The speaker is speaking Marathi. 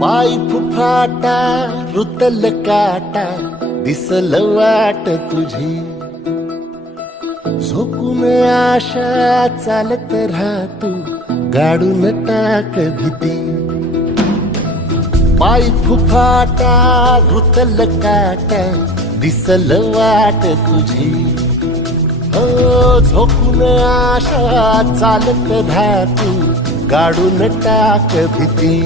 पाय फुफाटा रुतल काटा दिसल वाट तुझी झोकून आशा चालत राहतू गाडून टाक भीती पाय फुफाटा रुतल काटा दिसल वाट तुझी हो झोकून आशा चालत राहतू गाडून टाक भीती